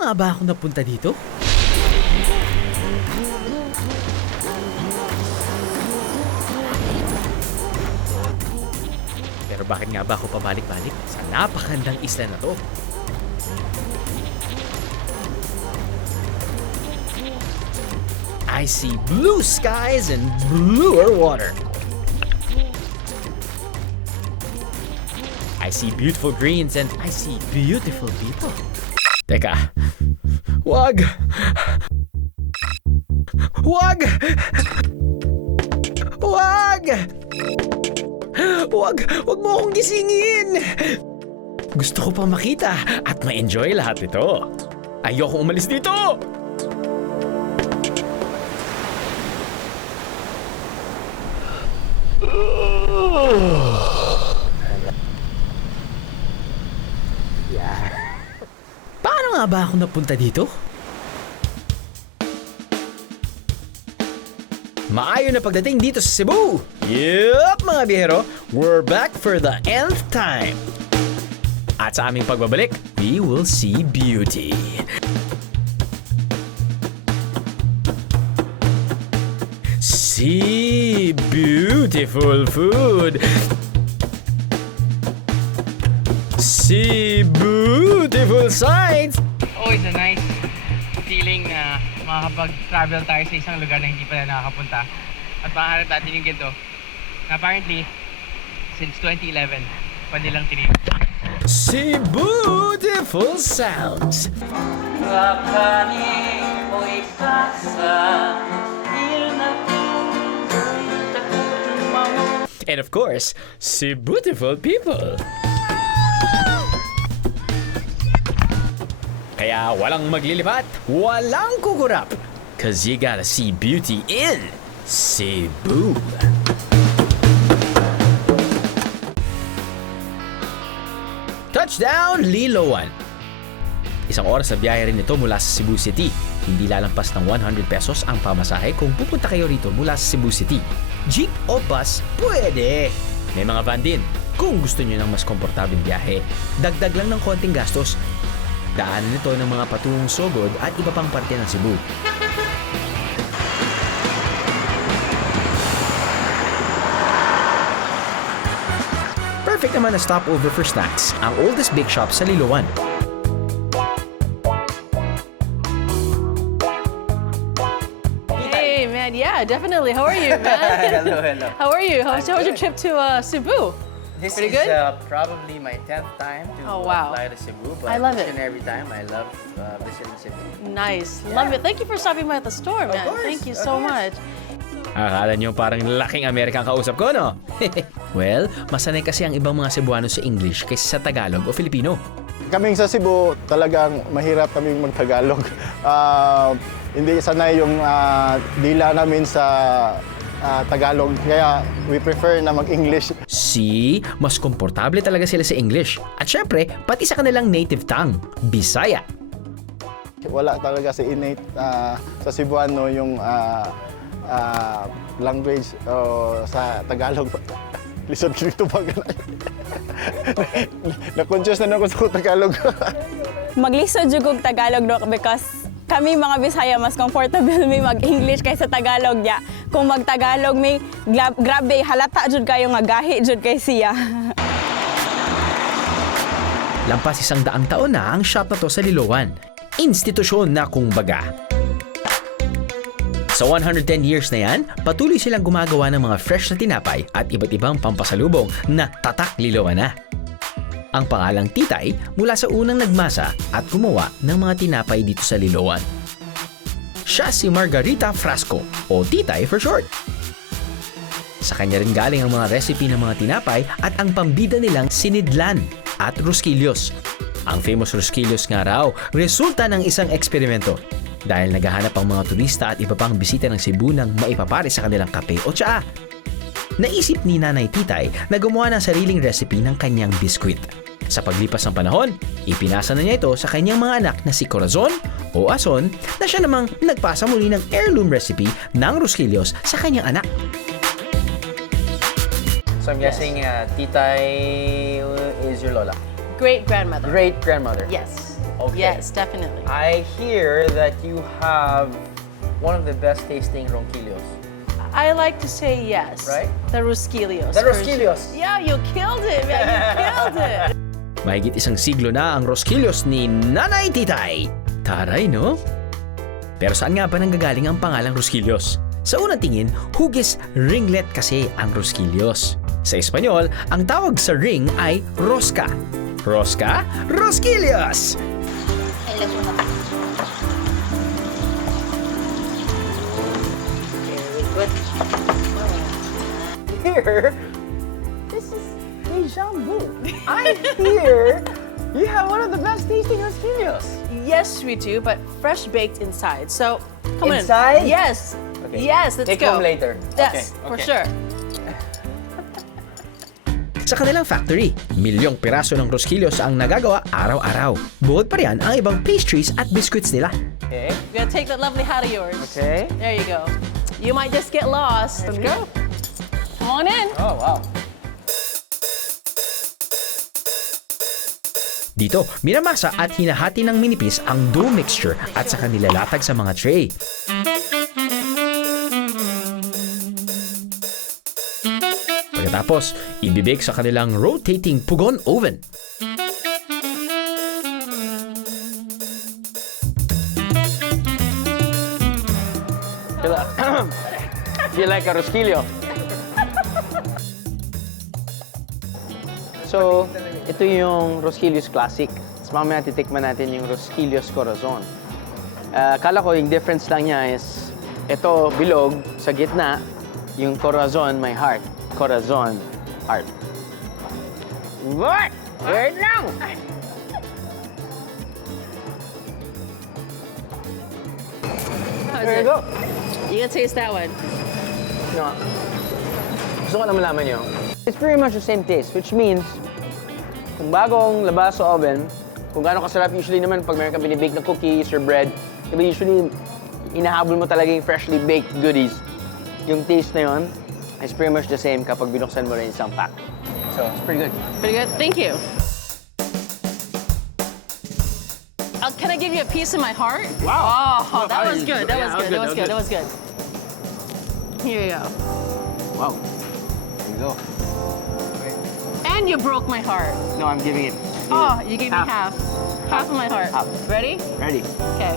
Paano nga ba ako napunta dito? Pero bakit nga ba ako pabalik-balik sa napakandang isla na to? I see blue skies and bluer water. I see beautiful greens and I see beautiful people. Teka. Wag! Wag! Wag! Wag! Wag mo akong gisingin! Gusto ko pang makita at ma-enjoy lahat ito. Ayoko umalis dito! Paano nga ba ako napunta dito? Maayo na pagdating dito sa Cebu! Yup, mga biyahero! We're back for the nth time! At sa aming pagbabalik, we will see beauty. See beautiful food. See beautiful sights. Always a nice feeling na makakapag-travel tayo sa isang lugar na hindi pa na nakakapunta. At makaharap natin yung ganito. Na apparently, since 2011, pa nilang tinip. See beautiful sounds. And of course, see beautiful people. Kaya walang maglilipat, walang kukurap. Cause you gotta see beauty in Cebu. Touchdown, Liloan! Isang oras na biyahe rin ito mula sa Cebu City. Hindi lalampas ng 100 pesos ang pamasahe kung pupunta kayo rito mula sa Cebu City. Jeep o bus, pwede! May mga van din kung gusto nyo ng mas komportableng biyahe. Dagdag lang ng konting gastos. Daanan nito ng mga patungong Sogod at iba pang parte ng Cebu. Perfect naman na stopover for snacks, ang oldest bakeshop sa Liloan. Hey man, yeah, definitely. How are you, man? Hello. How are you? How was your trip to Cebu? This Pretty is good? Probably my 10th time to Oh, wow. fly to Cebu. But I love it. each and every time, I love visiting Cebu. Nice, love it. Thank you for stopping by at the store, man. course, Thank you of so course. much. Akala nyo parang laking Amerikang kausap ko, no? Well, masanay kasi ang ibang mga Cebuano sa English kaysa sa Tagalog o Filipino. Kaming sa Cebu, talagang mahirap kaming mag-Tagalog. Hindi sanay yung dila namin sa Tagalog, kaya we prefer na mag-English. See, mas komportable talaga sila sa English. At syempre, pati sa kanilang native tongue, Bisaya. Wala talaga si innate sa Cebuano yung language sa Tagalog. Lisod dito pa ganun. Na-conscious na ako sa Tagalog. Maglisod jud og Tagalog no because kami mga Bisaya mas comfortable may mag-English kaysa Tagalog niya. Kung mag-Tagalog may grabe halata jud kayo nga gahi jud kay siya. Lampas 100 taon na ang shop na to sa Liloan. Institusyon na kumbaga. Sa 110 years na yan, patuloy silang gumagawa ng mga fresh na tinapay at iba't ibang pampasalubong na tatak Liloan na. Ang pangalang Titay mula sa unang nagmasa at gumawa ng mga tinapay dito sa Liloan. Siya si Margarita Frasco o Titay for short. Sa kanya rin galing ang mga recipe ng mga tinapay at ang pambida nilang sinidlan at rosquillos. Ang famous rosquillos nga raw, resulta ng isang eksperimento. Dahil naghahanap ang mga turista at iba pang bisita ng Cebu ng maipapare sa kanilang kape o tsaa. Naisip ni Nanay Titay na gumawa ng sariling recipe ng kanyang biskwit. Sa paglipas ng panahon, ipinasa na niya ito sa kanyang mga anak na si Corazon o Ason na siya namang nagpasa muli ng heirloom recipe ng rosquillos sa kanyang anak. So I'm guessing Titay is your lola? Great grandmother. Great grandmother. Yes. Okay. Yes, definitely. I hear that you have one of the best tasting ronquillos. I like to say yes. Right? The Rosquillos. The for Rosquillos. sure. Yeah, you killed it, man. You killed it. Mahigit isang siglo na ang Rosquillos ni Nanay Titay. Taray, no? Pero saan nga ba nanggagaling ang pangalang Rosquillos? Sa unang tingin, hugis ringlet kasi ang Rosquillos. Sa Espanyol, ang tawag sa ring ay rosca. Rosca? Rosquillos! Here, this is deja vu. I hear you have one of the best tasting Rosquillos. Yes, we do, but fresh baked inside. So, come Inside? on. Yes. Okay. Yes, let's Take go. home later. Yes, Okay, for okay. sure. Sa kanilang factory, milyong piraso ng Rosquillos ang nagagawa araw-araw. Bukod pa riyan ang ibang pastries at biscuits nila. Okay. We're gonna take that lovely hat of yours. Okay. There you go. You might just get lost. Let's go. Come on in. Oh, wow. Dito, minamasa at hinahati ng minipis ang dough mixture at saka nilalatag sa mga tray. Pagkatapos, ibibake sa kanilang rotating pugon oven. You like a Rosquillo? So, ito yung Rosquillos Classic. So, mamaya titikman natin yung Rosquillos Corazon. Akala ko yung difference lang niya is ito bilog sa gitna, yung Corazon may heart. Corazon, heart. What? Wait lang! How's There you it? go. You can taste that one. No. Gusto ko na malaman nyo. It's pretty much the same taste, which means kung bagong labas sa oven, kung gaano kasarap usually naman pag meron kang binibake na cookies or bread, diba usually inahabol mo talaga yung freshly baked goodies. Yung taste na yun is pretty much the same kapag binuksan mo rin isang pack. So, it's pretty good. Pretty good. Thank you. Can I give you a piece of my heart? Wow. Oh, that was good. That Yeah, was good. That was good. That was good. Here you go. Wow. There you go. And you broke my heart. No, I'm giving it. Oh, you gave me Half. half. Half of my heart. Half. Ready? Ready. Okay.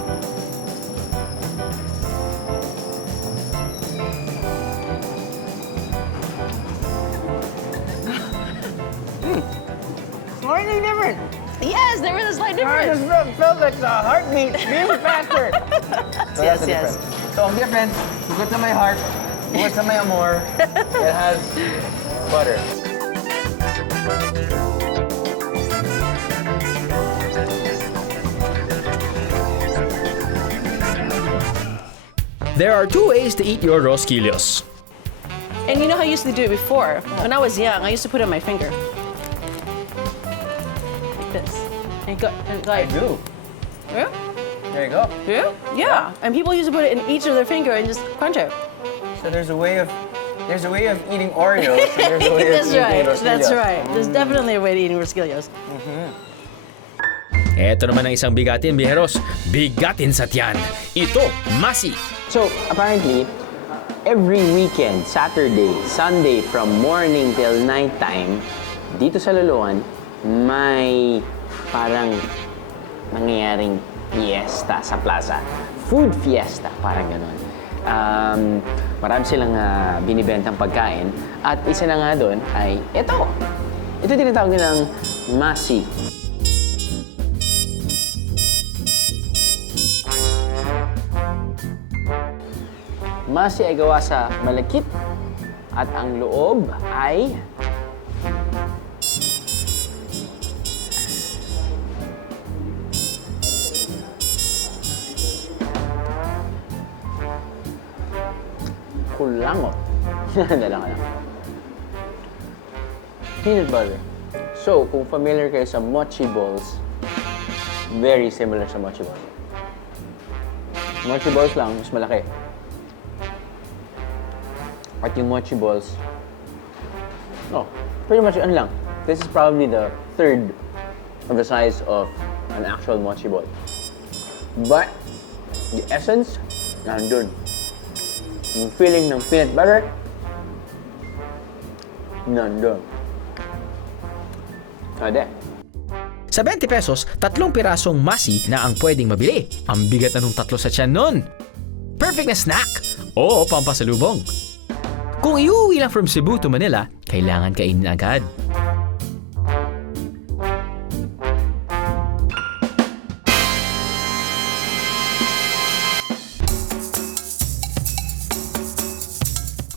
Slightly different. Yes, there was a slight I difference. just felt like the heartbeat being faster. So Yes, that's the yes. difference. So ang difference, bukod sa may heart, bukod sa may amor, it has butter. There are two ways to eat your Rosquillos. And you know how I used to do it before? When I was young, I used to put it on my finger. Like this. And go, and I like, do. yeah? There you go. Yeah. And people used to put it in each of their finger and just crunch it. So there's a way of eating Oreos. And there's a way That's of eating right. Rosquillos. That's right. There's definitely a way to eating Rosquillos. Eto naman ang isang bigatin, biheros. Bigatin sa tiyan. Ito, masi. So apparently, every weekend, Saturday, Sunday, from morning till nighttime, dito sa Liloan, may parang nangyayaring fiesta sa plaza. Food fiesta, parang gano'n. Marami silang binibentang pagkain. At isa na nga doon ay ito. Ito tinatawag nilang masi. Masi ay gawa sa malakit at ang loob ay kulangot. Dala ka lang. Peanut butter. So, kung familiar kayo sa mochi balls, very similar sa mochi balls. Mochi balls lang, mas malaki. At yung mochi balls, pretty much ano lang. This is probably the third of the size of an actual mochi ball. But, the essence, nandun. Yung feeling ng peanut butter, nandun. Ade. Sa 20 pesos, 3 pirasong masi na ang pwedeng mabili. Ang bigat na nung 3 sa tiyan nun. Perfect na snack! Oo, pampasalubong. Kung iuwi lang from Cebu to Manila, kailangan kainin agad.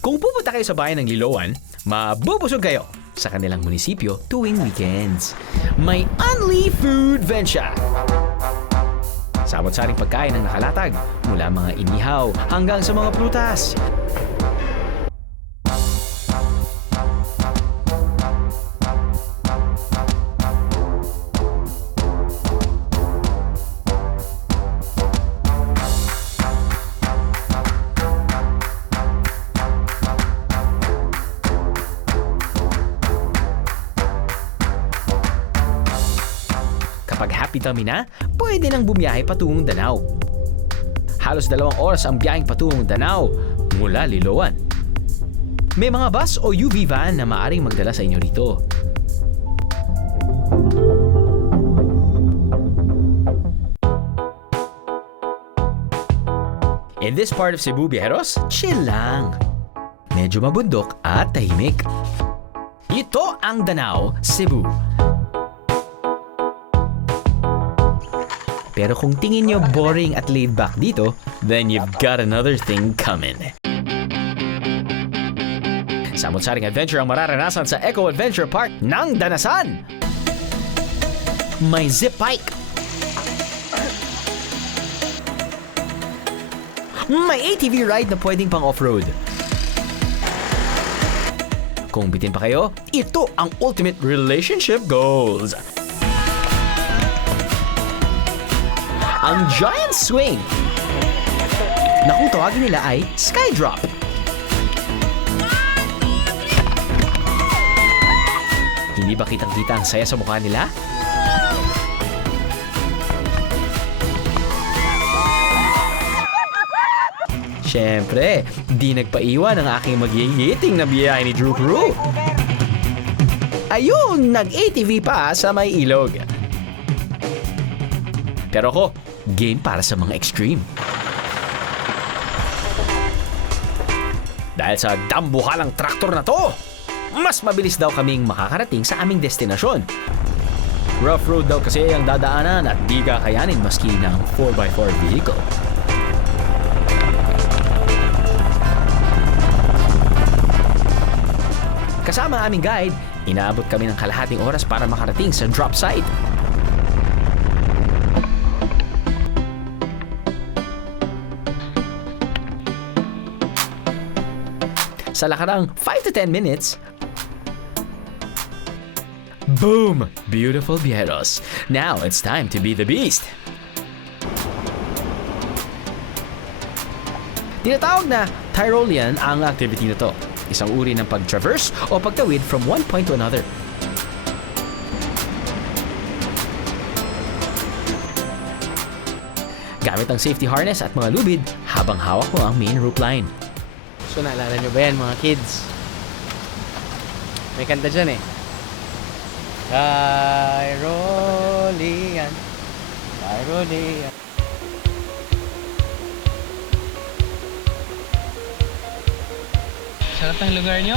Kung pupunta kayo sa bayan ng Liloan, mabubusog kayo sa kanilang munisipyo tuwing weekends. May Unli Food Venture. Samot-saring pagkain ang nakalatag mula mga inihaw hanggang sa mga prutas. Kapag happy tummy na, pwede nang bumiyahe patungong Danao. Halos 2 oras ang biyaheng patungong Danao mula Liloan. May mga bus o UV van na maaring magdala sa inyo rito. In this part of Cebu, Biyeros, chill lang. Medyo mabundok at tahimik. Ito ang Danao, Cebu. Pero kung tingin nyo boring at laid back dito, then you've got another thing coming. Samot-saring adventure ang mararanasan sa Eco Adventure Park ng Danasan. May zip bike. May ATV ride na pwedeng pang off-road. Kung bitin pa kayo, ito ang ultimate relationship goals. Ang giant swing na kung tawagin nila ay skydrop. Hindi ba kitang-kita ang saya sa mukha nila? Siyempre, di nagpaiwan ang aking magigiting na biyahe ni Drew Crew. Ayun, nag-ATV pa sa may ilog. Pero ako, game para sa mga extreme. Dahil sa dambuhalang traktor na to, mas mabilis daw kaming makakarating sa aming destinasyon. Rough road daw kasi ang dadaanan at di kakayanin maski ng 4x4 vehicle. Kasama ang aming guide, inaabot kami ng kalahating oras para makarating sa drop site. Sa lakarang 5 to 10 minutes, boom! Beautiful Biyeros. Now it's time to be the beast. Tinatawag na Tyrolean ang activity na to. Isang uri ng pag-traverse o pagtawid from one point to another. Gamit ang safety harness at mga lubid habang hawak mo ang main rope line. So, naalala nyo ba yan, mga kids? May kanta dyan eh. Tyrolean, Tyrolean. Sarap ng lugar nyo?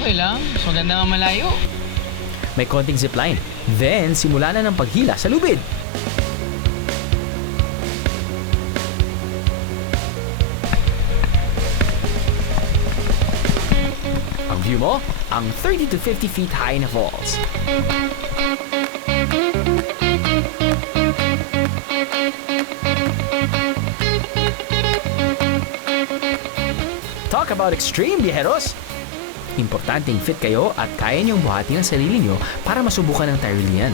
Okay lang. Mas maganda nga malayo. May konting zipline. Then, simula na ng paghila sa lubid. Ang view mo, ang 30 to 50 feet high na falls. Talk about extreme, Biyeros! Importanteng fit kayo at kaya niyong buhatin ang sarili niyo para masubukan ang Tyrolean.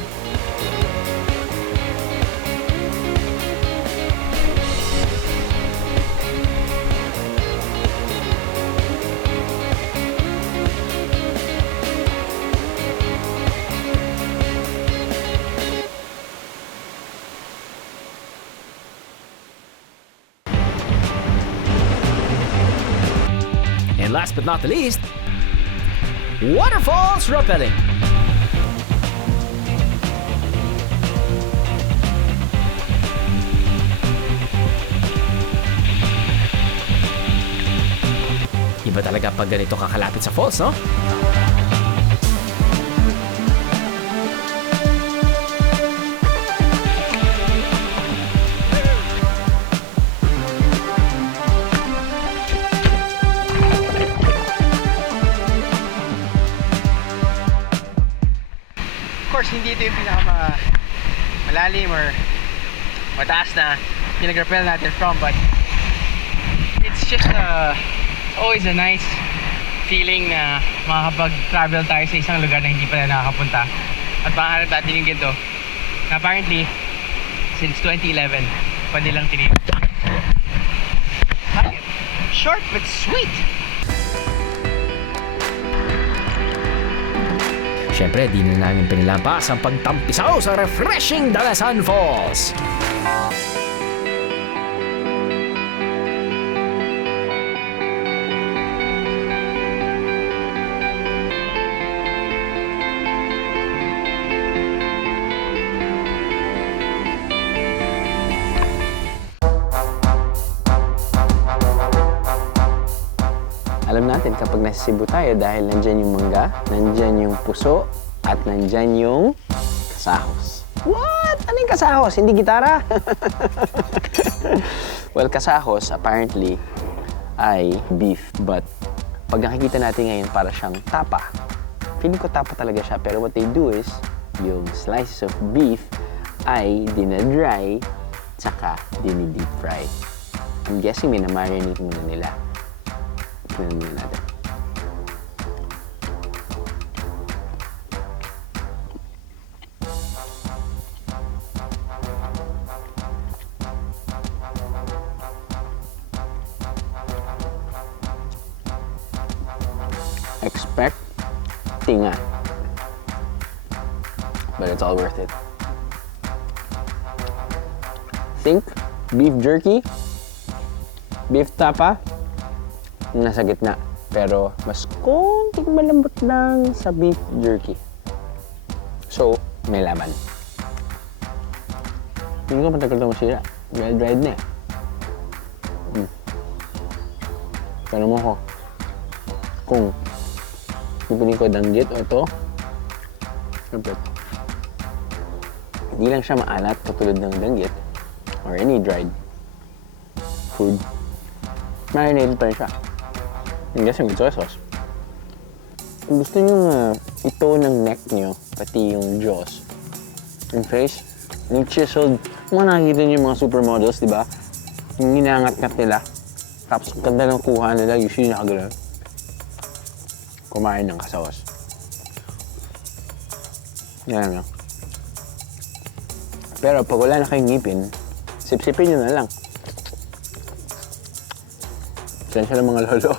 last but not the least, waterfalls rappelling. Iba talaga pag ganito kakalapit sa falls, no? Of course, hindi ito yung malalim or mataas na pinag-rappel natin from, but it's just always a nice feeling na makakapag-travel tayo sa isang lugar na hindi pa na nakakapunta at makahanap natin yung ganito na apparently since 2011 pa nilang tinira. Short but sweet! Siyempre, di na namin pinilampas ang pagtampisaw sa refreshing Dalasan Falls. Alam natin kapag nasa Cebu tayo dahil nandyan yung mangga, nandyan yung puso, at nandyan yung kasahos. What? Ano yung kasahos? Hindi gitara? Well, kasahos apparently ay beef, but pag nakikita natin ngayon para siyang tapa. Feeling ko tapa talaga siya, pero what they do is yung slices of beef ay dinadry tsaka dini-deep fry. I'm guessing minamarinate muna nila. Tignan muna natin. Expect tinga. But it's all worth it. Think beef jerky, beef tapa, nasa gitna. Pero mas konting malambot lang sa beef jerky. So, may laman. Hindi ko matagal na masira. Dried na eh. Tanong mo ko kung pipiliin ko danggit o ito. Siyempre, hindi lang siya maalat katulad ng danggit or any dried food. Marinated pa rin siya. I'm guessing with soy sauce. Kung gusto nyo ito ng neck nyo, pati yung jaws, yung face, yung chiseled, mga nakikita nyo yung mga supermodels, di ba? Yung ginangat-ngat nila, tapos ganda ng kuha nila, usually nakagano'n. Kumain ng kasawas. Yan lang. Pero pag wala na kayong ngipin, sip-sipin nyo na lang. Sensya ng mga lolo.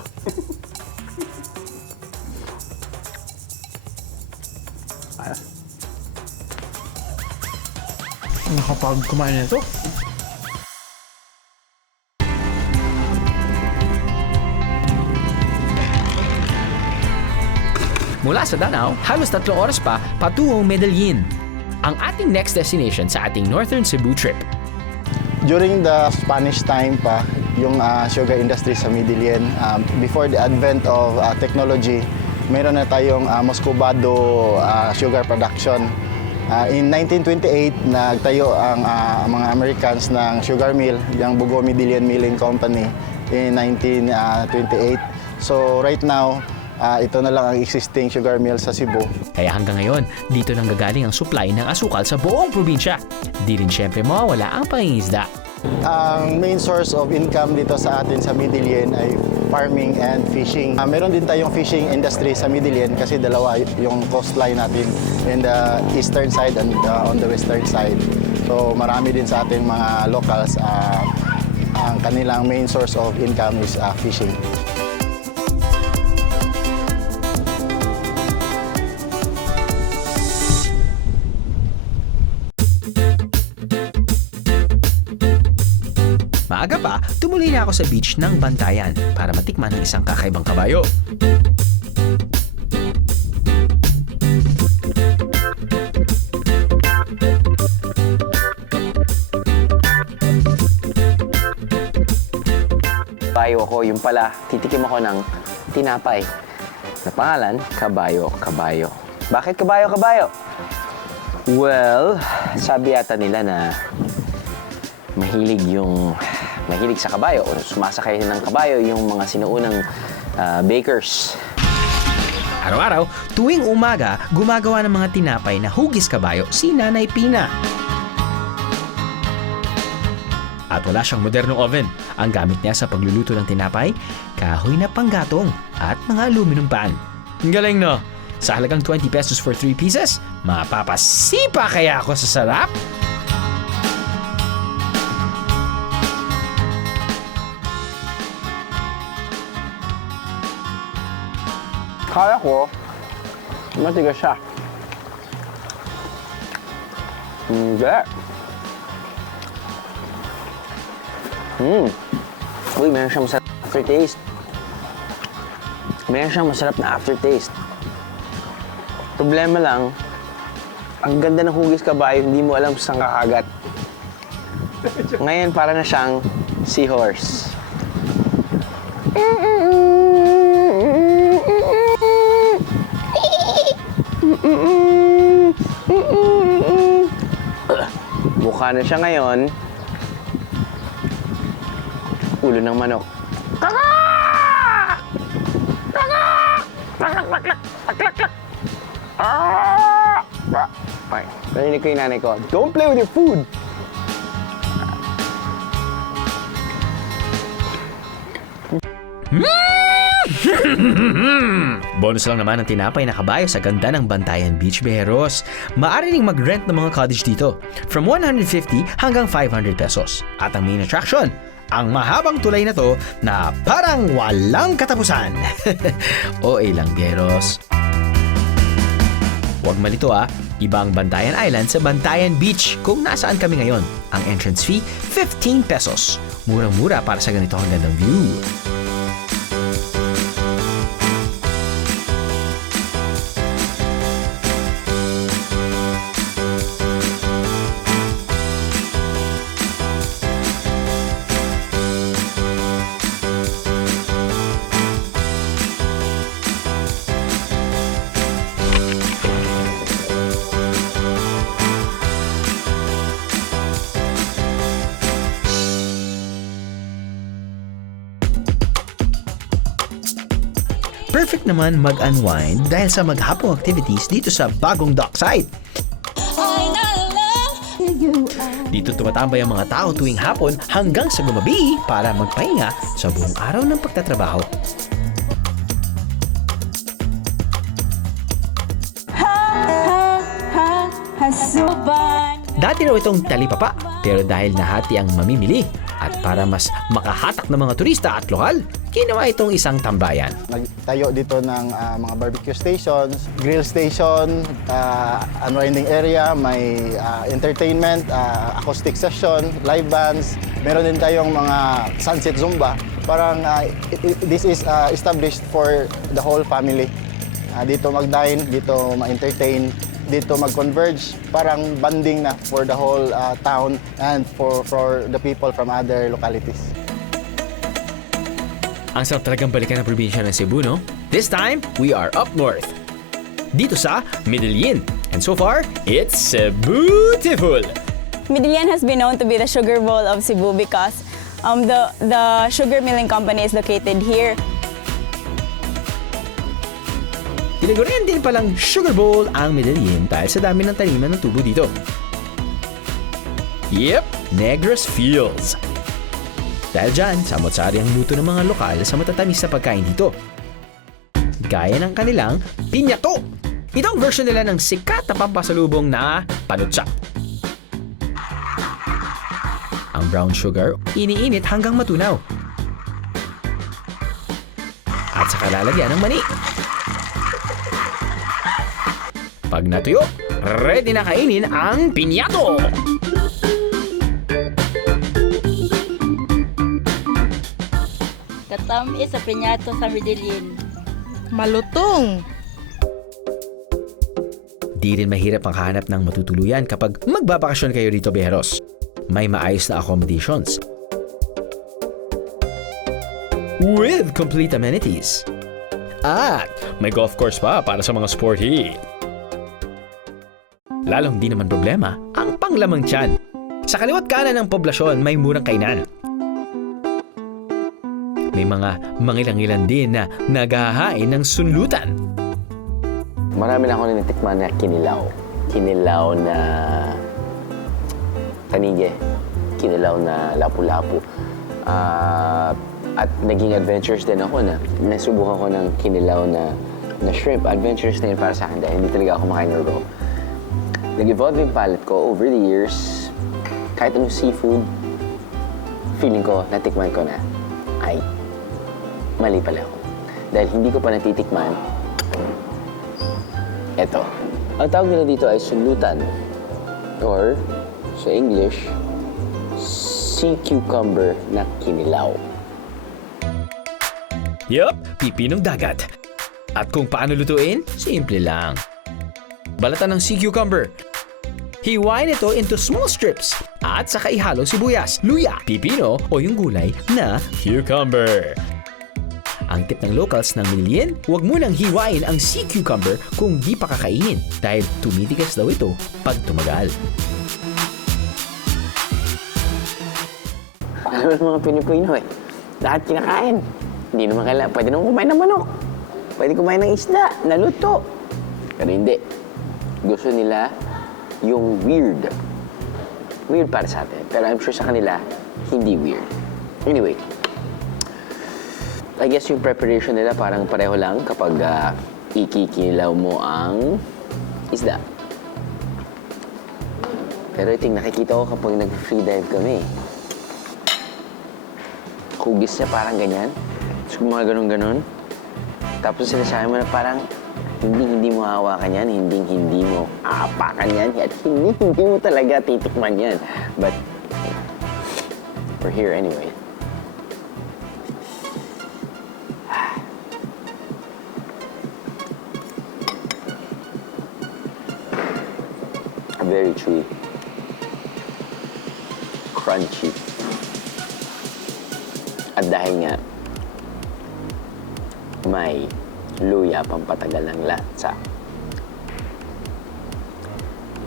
Ayos. Nakapag kumain na ito. Mula sa Danao, halos 3 oras pa patungong Medellin, ang ating next destination sa ating Northern Cebu trip. During the Spanish time pa, yung sugar industry sa Medellin, before the advent of technology, mayroon na tayong Moscovado sugar production. In 1928, nagtayo ang mga Americans ng sugar mill, yung Bugo Medellin Milling Company in 1928. So right now, ito na lang ang existing sugar mill sa Cebu. Kaya hanggang ngayon, dito nang gagaling ang supply ng asukal sa buong probinsya. Di rin syempre mawawala ang pangingisda. Ang main source of income dito sa atin sa Medellin ay farming and fishing. Meron din tayong fishing industry sa Medellin kasi dalawa yung coastline natin in the eastern side and on the western side. So marami din sa ating mga locals, ang kanilang main source of income is fishing. maaga pa, tumuloy na ako sa beach ng Bantayan para matikman ng isang kakaibang kabayo. Kabayo ko, yung pala, titikim ako ng tinapay na pangalan, kabayo. Bakit kabayo? Well, sabi yata nila na mahilig sa kabayo o sumasakay ng kabayo yung mga sinuunang bakers. Araw-araw, tuwing umaga, gumagawa ng mga tinapay na hugis kabayo si Nanay Pina. At wala siyang modernong oven. Ang gamit niya sa pagluluto ng tinapay, kahoy na panggatong at mga aluminum pan. Ang galing, no? Sa halagang 20 pesos for 3 pieces, mapapasipa kaya ako sa sarap? Kala ko, matigas siya. Hindi. Uy, meron siyang masarap na aftertaste. Meron siyang masarap na aftertaste. Problema lang, ang ganda ng hugis kabayo, hindi mo alam saan kakagat. Ngayon, para na siyang seahorse. Mukha na siya ngayon. Ulo ng manok. Okay. Narinig ko yung nanay ko, don't play with your food! Bonus lang naman ang tinapay na kabayo sa ganda ng Bantayan Beach, Bejeros. Maaari ring mag-rent ng mga cottage dito from 150 hanggang 500 pesos. At ang main attraction, ang mahabang tulay na to na parang walang katapusan. OA lang, Bejeros. Huwag malito iba ang Bantayan Island sa Bantayan Beach kung nasaan kami ngayon. Ang entrance fee, 15 pesos. Murang-mura para sa ganito ang gandang view. Perfect naman mag-unwind dahil sa maghapong activities dito sa bagong dock site. Dito tumatambay ang mga tao tuwing hapon hanggang sa gumabi para magpahinga sa buong araw ng pagtatrabaho. Dati raw itong talipapa, pero dahil nahati ang mamimili at para mas makahatak ng mga turista at lokal, ginawa itong isang tambayan. Nagtayo dito ng mga barbecue stations, grill station, unwinding area, may entertainment, acoustic session, live bands. Meron din tayong mga sunset zumba. Parang this is established for the whole family. Dito mag-dine, dito ma-entertain, dito mag-converge, parang banding na for the whole town and for the people from other localities. Ang sarap talagang balikan ng probinsya ng Cebu, no? This time, we are up north. Dito sa Medellin. And so far, it's Cebu-tiful! Medellin has been known to be the sugar bowl of Cebu because the sugar milling company is located here. Tinagurian din palang sugar bowl ang Medellin dahil sa dami ng taniman ng tubo dito. Yep, Negros Fields. Dahil dyan, samot-sari ang luto ng mga lokal sa matatamis na pagkain dito. Gaya ng kanilang pinyato. Ito ang version nila ng sikat na pampasalubong na panutsa. Ang brown sugar, iniinit hanggang matunaw. At saka lalagyan ng mani. Pag natuyo, ready na kainin ang pinyato! Tamis sa Piñato sa Medellin. Malutong. Di rin mahirap ang hanap ng matutuluyan kapag magbabakasyon kayo dito, biyeros. May maayos na accommodations with complete amenities. At may golf course pa para sa mga sporty. Lalong di naman problema ang panglamang tiyan. Sa kaliwat kanan ng poblasyon may murang kainan. May mga mangilang-ilan din na naghahain ng sunlutan. Marami na ako nanitikman na kinilaw. Kinilaw na tanige. Kinilaw na lapu-lapu. At naging adventures din ako na nasubukan ko ng kinilaw na shrimp. Adventures na yun para sa akin dahil hindi talaga ako makain ng raw. Nag-evolve yung palate ko over the years. Kahit anong seafood, feeling ko, natikman ko na, ay, mali pala ako. Dahil hindi ko pa natitikman, eto. Ang tawag nila dito ay sunlutan. Or, sa English, sea cucumber na kinilaw. Yup, pipinong dagat. At kung paano lutuin, simple lang. Balatan ng sea cucumber. Hiwain ito into small strips at saka ihalong sibuyas, luya, pipino o yung gulay na cucumber. Ang tip ng locals ng Medellin, huwag munang hiwain ang sea cucumber kung di pa kakainin dahil tumitigas daw ito pag tumagal. Alam mo mga Pilipino lahat kinakain. Hindi naman kailangan. Pwede naman kumain ng manok. Pwede kumain ng isda, naluto. Pero hindi. Gusto nila yung weird. Weird para sa atin. Pero I'm sure sa kanila, hindi weird. Anyway, I guess yung preparation nila parang pareho lang kapag ikikinilaw mo ang isda. Pero ito yung nakikita ko kapag nag-free dive kami. Hugis niya parang ganyan. So, mga ganun-ganun. Tapos sinasabi mo na parang hindi mo hawakan yan, hindi mo aapakan yan, at hindi mo talaga titikman yan. But, we're here anyway. Very chewy. Crunchy. At dahil nga, may luya pampatagal ng latsa.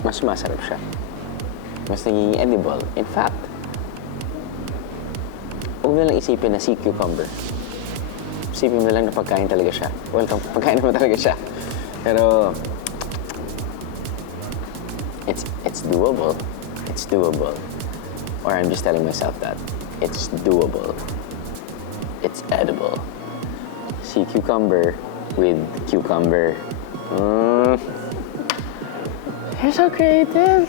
Mas masarap siya. Mas naging edible. In fact, huwag mo lang isipin na sea cucumber. Isipin mo lang na pagkain talaga siya. Well, pagkain naman talaga siya. Pero, it's doable. It's doable. Or I'm just telling myself that. It's doable. It's edible. Sea cucumber with cucumber. You're so creative.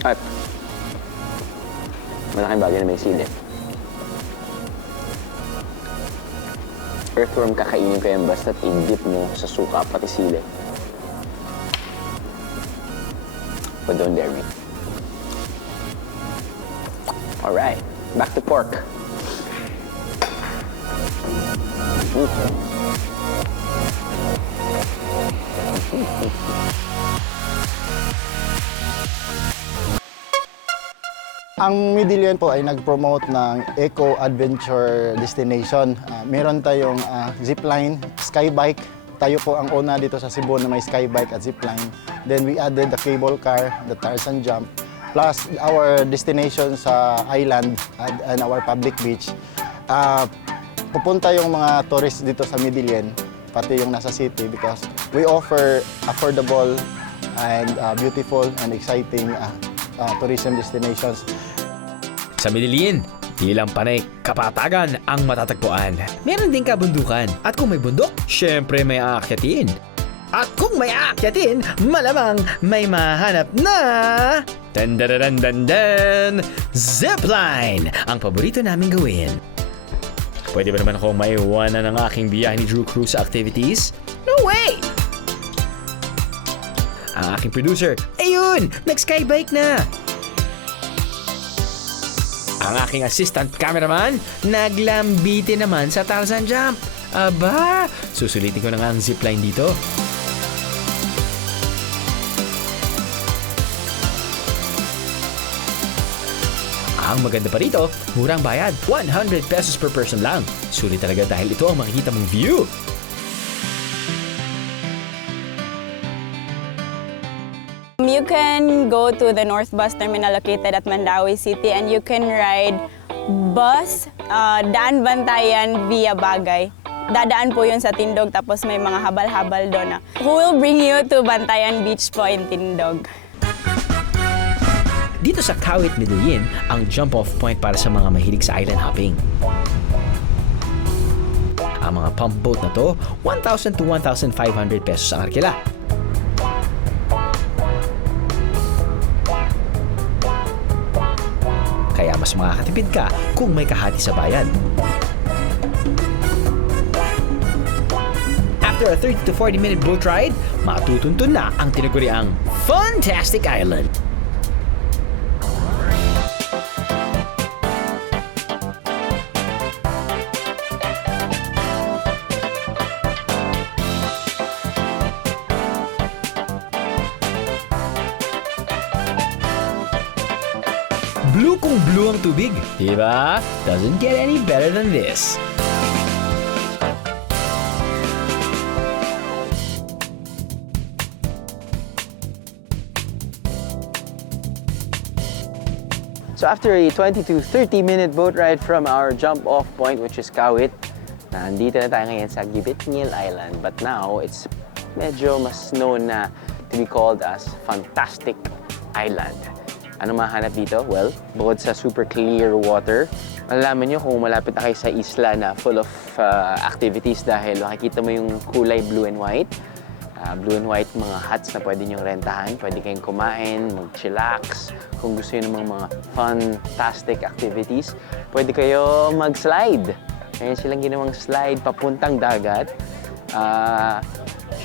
At malaking bagay na may sili. Earthworm kakainin ko yan basta't i-dip mo sa suka pati sili. But don't dare me. Alright, back to pork. Ang Medellin po ay nag-promote ng eco-adventure destination. Meron tayong zipline, skybike. Tayo po ang una dito sa Cebu na may skybike at zipline. Then we added the cable car, the Tarzan jump, plus our destination sa island and our public beach. Pupunta yung mga tourists dito sa Medellin, pati yung nasa city because we offer affordable and beautiful and exciting tourism destinations. Sa Medellin, di lang panay kapatagan ang matatagpuan. Meron din kabundukan. At kung may bundok, syempre may aakyatin. At kung may aakyatin, malamang may mahanap na... Dan-dan-dan-dan-dan! Zipline! Ang paborito namin gawin. Pwede ba naman akong maiwanan ng aking biyahe ni Drew Cruz sa activities? No way! Ang aking producer, ayun! Nag-skybike na! Ang aking assistant cameraman, naglambiti naman sa Tarzan Jump. Aba, susulitin ko na nga ang zipline dito. Ang maganda pa rito, murang bayad, 100 pesos per person lang. Sulit talaga dahil ito ang makikita mong view. You can go to the North Bus Terminal located at Danao City and you can ride bus Daan Bantayan via Bagay. Dadaan po yun sa Tindog tapos may mga habal-habal doon na who will bring you to Bantayan Beach po in Tindog. Dito sa Kawit, Medellin, ang jump-off point para sa mga mahilig sa island hopping. Ang mga pump boat na to, 1,000 to 1,500 pesos ang arkila. Kaya mas makakatipid ka kung may kahati sa bayan. After a 30 to 40 minute boat ride, matutuntun na ang tinaguriang Fantastic Island. Blue kung blue ang tubig, diba? Doesn't get any better than this. So after a 20 to 30 minute boat ride from our jump-off point, which is Kawit, nandito na tayo ngayon sa Gibitngil Island. But now, it's medyo mas known na to be called as Fantastic Island. Ano mahanap dito? Well, bukod sa super clear water, malalaman nyo kung malapit na kayo sa isla na full of activities dahil makikita mo yung kulay blue and white. Blue and white mga huts na pwede nyong rentahan. Pwede kayong kumain, mag-chillax. Kung gusto nyo ng mga fantastic activities, pwede kayo mag-slide. Ngayon silang ginawang slide papuntang dagat.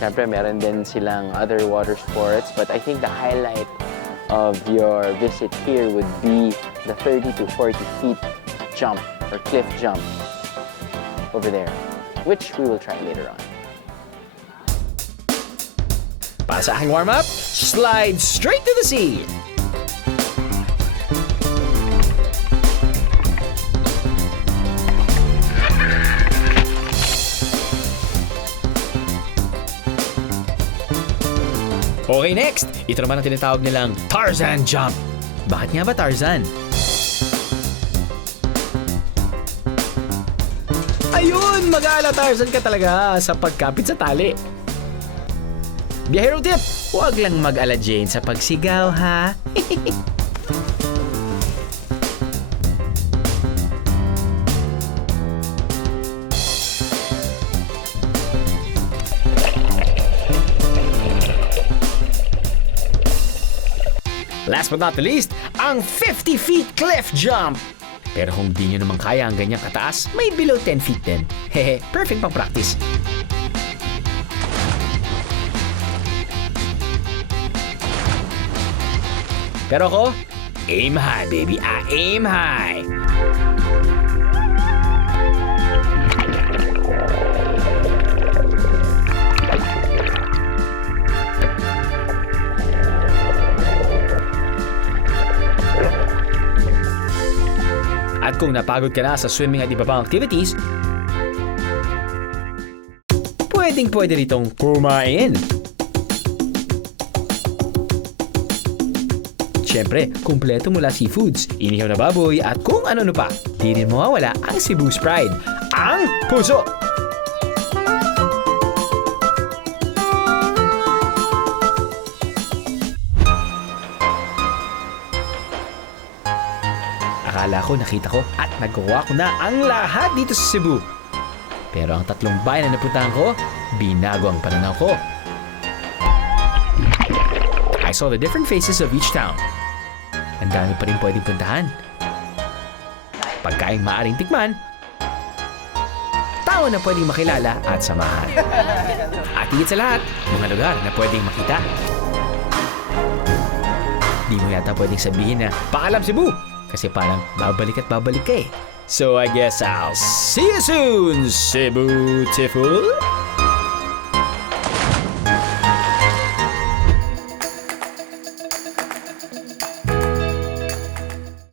Siyempre, meron din silang other water sports. But I think the highlight of your visit here would be the 30 to 40 feet jump or cliff jump over there, which we will try later on. Para sa aking warm-up, slide straight to the sea! Okay, next! Ito naman ang tinatawag nilang Tarzan Jump. Bakit nga ba Tarzan? Ayun! Mag-aala Tarzan ka talaga sa pagkapit sa tali. Biyahero tip! Huwag lang mag-ala Jane sa pagsigaw, ha? Last but not the least, ang 50 feet cliff jump. Pero kung di nyo naman kaya ang ganyang kataas, may below 10 feet din. Hehe, perfect pang practice. Pero ako, aim high, baby. I aim high. At kung napagod ka na sa swimming at iba pang activities, pwedeng-pwede ritong kumain. Siyempre, kumpleto mula seafoods, inihaw na baboy at kung ano pa. Di rin mawawala ang Cebu's pride, ang puso! Akala ko, nakita ko at nagawa ko na ang lahat dito sa Cebu. Pero ang tatlong bayan na napuntahan ko, binago ang pananaw ko. I saw the different faces of each town. Ang dami pa rin pwedeng puntahan. Pagkain maaring tikman, tao na pwedeng makilala at samahan. At higit sa lahat, mga lugar na pwedeng makita. Di mo yata pwedeng sabihin na, "Paalam Cebu!" Kasi parang babalik at babalik ka eh. So I guess I'll see you soon, Cebu Tiful!